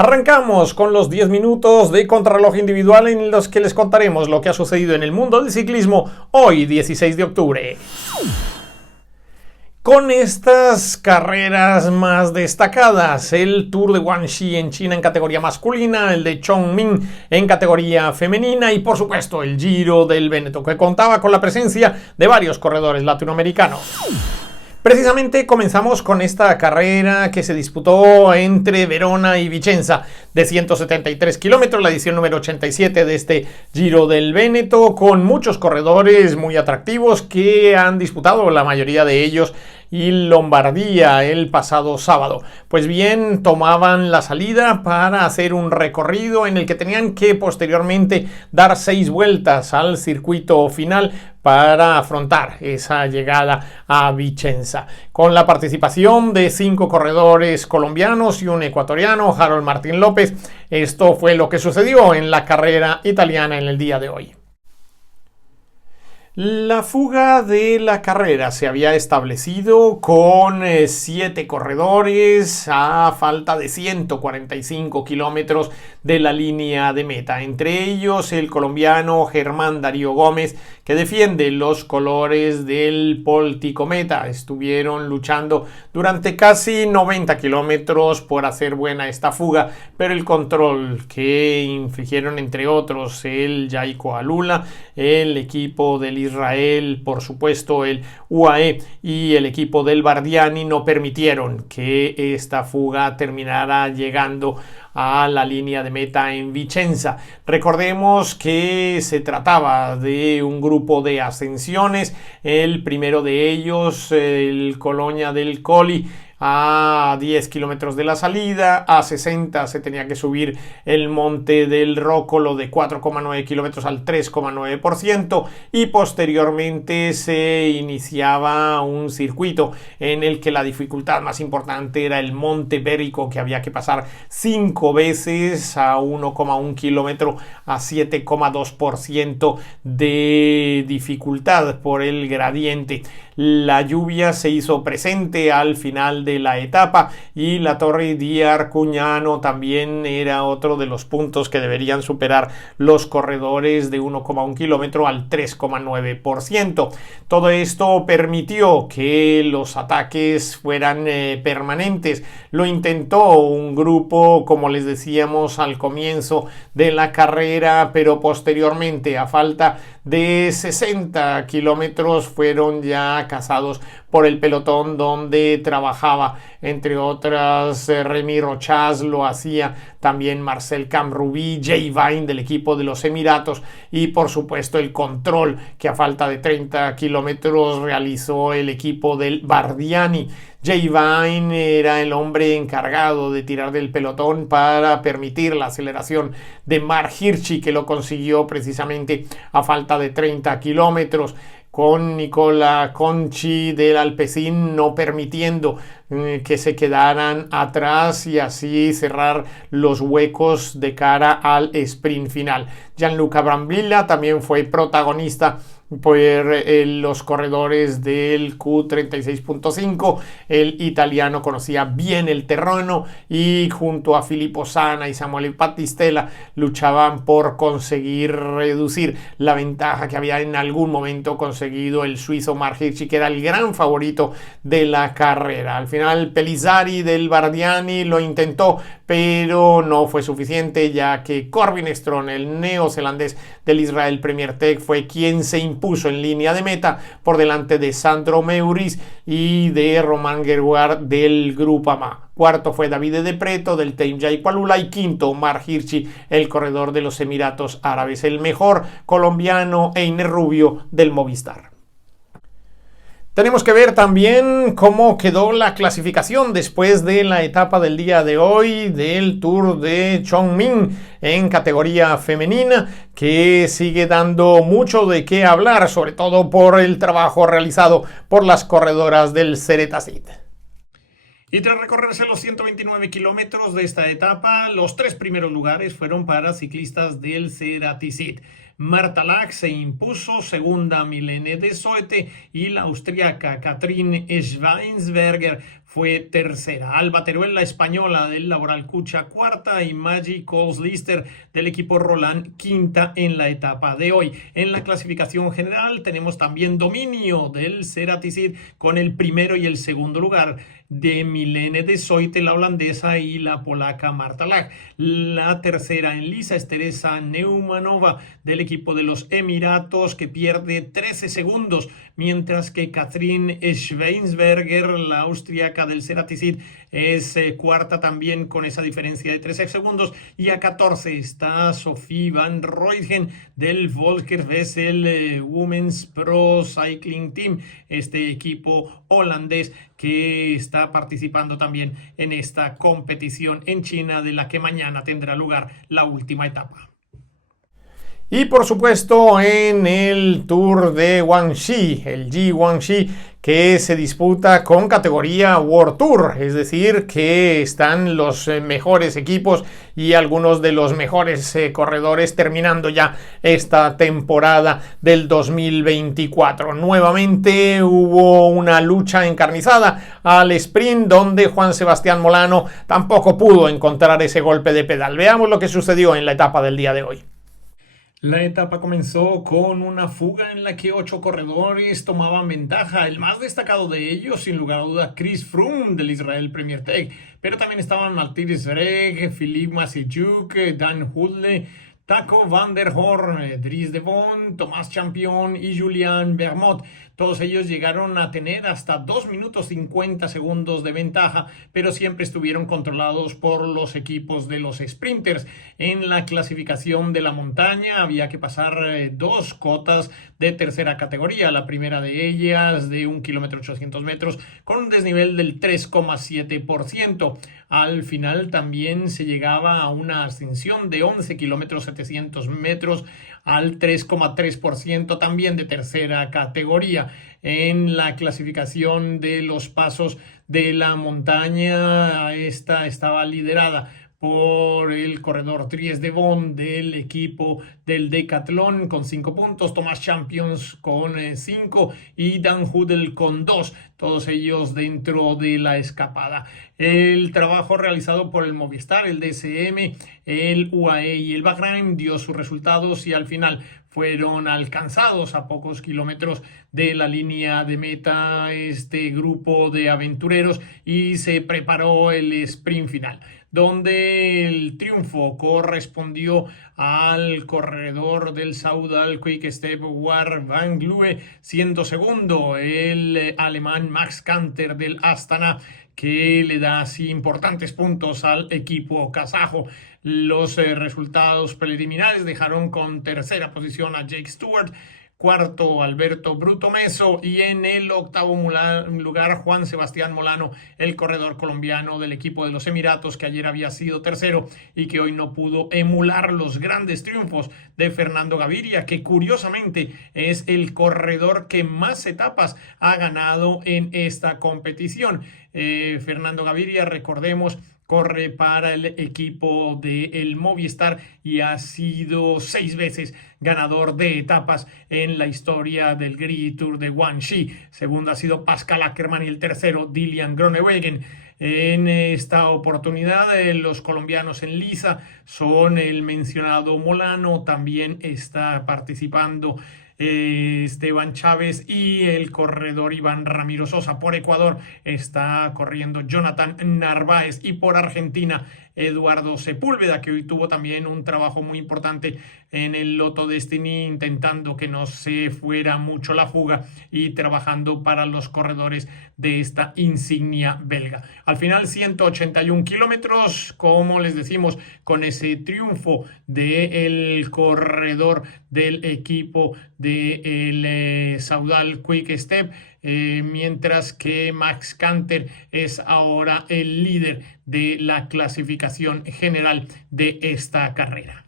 Arrancamos con los 10 minutos de contrarreloj individual en los que les contaremos lo que ha sucedido en el mundo del ciclismo hoy, 16 de octubre. Con estas carreras más destacadas, el Tour de Guangxi en China en categoría masculina, el de Chongming en categoría femenina y por supuesto el Giro del Véneto, que contaba con la presencia de varios corredores latinoamericanos. Precisamente comenzamos con esta carrera que se disputó entre Verona y Vicenza de 173 kilómetros, la edición número 87 de este Giro del Véneto, con muchos corredores muy atractivos que han disputado, la mayoría de ellos, y Lombardía el pasado sábado. Pues bien, tomaban la salida para hacer un recorrido en el que tenían que posteriormente dar 6 vueltas al circuito final para afrontar esa llegada a Vicenza, con la participación de 5 corredores colombianos y un ecuatoriano, Harold Martín López. Esto fue lo que sucedió en la carrera italiana en el día de hoy. La fuga de la carrera se había establecido con 7 corredores a falta de 145 kilómetros de la línea de meta. Entre ellos el colombiano Germán Darío Gómez, que defiende los colores del Polticometa. Estuvieron luchando durante casi 90 kilómetros por hacer buena esta fuga, pero el control que infligieron entre otros el Jayco Alula, el equipo del Israel, por supuesto el UAE y el equipo del Bardiani no permitieron que esta fuga terminara llegando a la línea de meta en Vicenza. Recordemos que se trataba de un grupo de ascensiones, el primero de ellos, el Colonia del Colli, a 10 kilómetros de la salida, a 60 se tenía que subir el Monte del Rócolo de 4,9 kilómetros al 3,9% y posteriormente se iniciaba un circuito en el que la dificultad más importante era el Monte Bérico, que había que pasar 5 veces a 1,1 kilómetro a 7,2% de dificultad por el gradiente. La lluvia se hizo presente al final de la etapa y la Torre di Arcugnano también era otro de los puntos que deberían superar los corredores de 1,1 kilómetro al 3,9%. Todo esto permitió que los ataques fueran permanentes. Lo intentó un grupo, como les decíamos al comienzo de la carrera, pero posteriormente, a falta de 60 kilómetros, fueron ya cazados por el pelotón donde trabajaba, entre otras, Remy Rochas, lo hacía también Marcel Camrubí, Jay Vine del equipo de los Emiratos y por supuesto el control que a falta de 30 kilómetros realizó el equipo del Bardiani. Jay Vine era el hombre encargado de tirar del pelotón para permitir la aceleración de Mark Hirschi, que lo consiguió precisamente a falta de 30 kilómetros, con Nicola Conchi del Alpecin no permitiendo que se quedaran atrás y así cerrar los huecos de cara al sprint final. Gianluca Brambilla también fue protagonista por los corredores del Q36.5. El italiano conocía bien el terreno y junto a Filippo Sana y Samuele Battistella luchaban por conseguir reducir la ventaja que había en algún momento conseguido el suizo Mark Hirschi, que era el gran favorito de la carrera. Al final Pellizzari del Bardiani lo intentó, pero no fue suficiente, ya que Corbin Strong, el neozelandés del Israel Premier Tech, fue quien se impuso en línea de meta por delante de Sandro Meuris y de Romain Guerguard del Groupama. Cuarto fue Davide De Preto del Team Jayco Alula y quinto Mark Hirschi, el corredor de los Emiratos Árabes. El mejor colombiano, Einer Rubio del Movistar. Tenemos que ver también cómo quedó la clasificación después de la etapa del día de hoy del Tour de Chongming en categoría femenina, que sigue dando mucho de qué hablar, sobre todo por el trabajo realizado por las corredoras del Ceretassit. Y tras recorrerse los 129 kilómetros de esta etapa, los 3 primeros lugares fueron para ciclistas del Ceratizit. Marta Lack se impuso, segunda Milene de Soete y la austriaca Katrin Schweinsberger fue tercera. Alba Teruel, la española del Laboral Cucha, cuarta, y Maggie Coles-Lister del equipo Roland, quinta en la etapa de hoy. En la clasificación general tenemos también dominio del Ceratizid con el primero y el segundo lugar de Milene de Soite, la holandesa, y la polaca Marta Lag. La tercera en lisa es Teresa Neumanova del equipo de los Emiratos, que pierde 13 segundos, mientras que Katrin Schweinsberger, la austriaca del Ceratizid, es cuarta también con esa diferencia de 13 segundos, y a 14 está Sophie van Reutgen del Volker Wessel Women's Pro Cycling Team, este equipo holandés que está participando también en esta competición en China, de la que mañana tendrá lugar la última etapa. Y por supuesto en el Tour de Guangxi, el Guangxi, que se disputa con categoría World Tour, es decir, que están los mejores equipos y algunos de los mejores corredores terminando ya esta temporada del 2024. Nuevamente hubo una lucha encarnizada al sprint, donde Juan Sebastián Molano tampoco pudo encontrar ese golpe de pedal. Veamos lo que sucedió en la etapa del día de hoy. La etapa comenzó con una fuga en la que 8 corredores tomaban ventaja. El más destacado de ellos, sin lugar a duda, Chris Froome del Israel Premier Tech, pero también estaban Martínez Reg, Philippe Massijuk, Dan Hudle, Taco van der Horn, Dries de Von, Tomás Champion y Julian Bermot. Todos ellos llegaron a tener hasta 2 minutos 50 segundos de ventaja, pero siempre estuvieron controlados por los equipos de los sprinters. En la clasificación de la montaña había que pasar 2 cotas de tercera categoría. La primera de ellas de 1 kilómetro 800 metros con un desnivel del 3,7%. Al final también se llegaba a una ascensión de 11 kilómetros 700 metros al 3,3% también de tercera categoría. En la clasificación de los pasos de la montaña, esta estaba liderada por el corredor Dries de Von del equipo del Decathlon con 5 puntos, Tomás Champions con 5 y Dan Hudel con 2, todos ellos dentro de la escapada. El trabajo realizado por el Movistar, el DSM, el UAE y el Bahrain dio sus resultados, y al final fueron alcanzados a pocos kilómetros de la línea de meta este grupo de aventureros, y se preparó el sprint final, donde el triunfo correspondió al corredor del Saudal Quick Step War Van Glue, siendo segundo el alemán Max Kanter del Astana, que le da así importantes puntos al equipo kazajo. Los resultados preliminares dejaron con tercera posición a Jake Stewart, cuarto Alberto Bruto Meso, y en el octavo lugar Juan Sebastián Molano, el corredor colombiano del equipo de los Emiratos, que ayer había sido tercero y que hoy no pudo emular los grandes triunfos de Fernando Gaviria, que curiosamente es el corredor que más etapas ha ganado en esta competición. Fernando Gaviria, recordemos, corre para el equipo del Movistar y ha sido 6 veces ganador de etapas en la historia del Great Tour de Guangxi. Segundo ha sido Pascal Ackermann y el tercero Dylan Groenewegen. En esta oportunidad los colombianos en lisa son el mencionado Molano, también está participando Esteban Chávez y el corredor Iván Ramiro Sosa. Por Ecuador está corriendo Jonathan Narváez, y por Argentina Eduardo Sepúlveda, que hoy tuvo también un trabajo muy importante en el Lotto Destiny, intentando que no se fuera mucho la fuga y trabajando para los corredores de esta insignia belga. Al final 181 kilómetros, como les decimos, con ese triunfo del corredor del equipo del Saudal Quick Step, mientras que Max Kanter es ahora el líder de la clasificación general de esta carrera.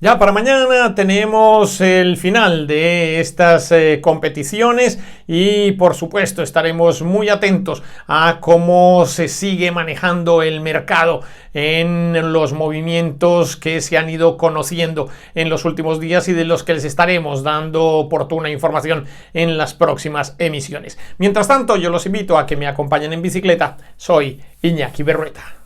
Ya para mañana tenemos el final de estas competiciones y por supuesto estaremos muy atentos a cómo se sigue manejando el mercado en los movimientos que se han ido conociendo en los últimos días y de los que les estaremos dando oportuna información en las próximas emisiones. Mientras tanto, yo los invito a que me acompañen en bicicleta. Soy Iñaki Berrueta.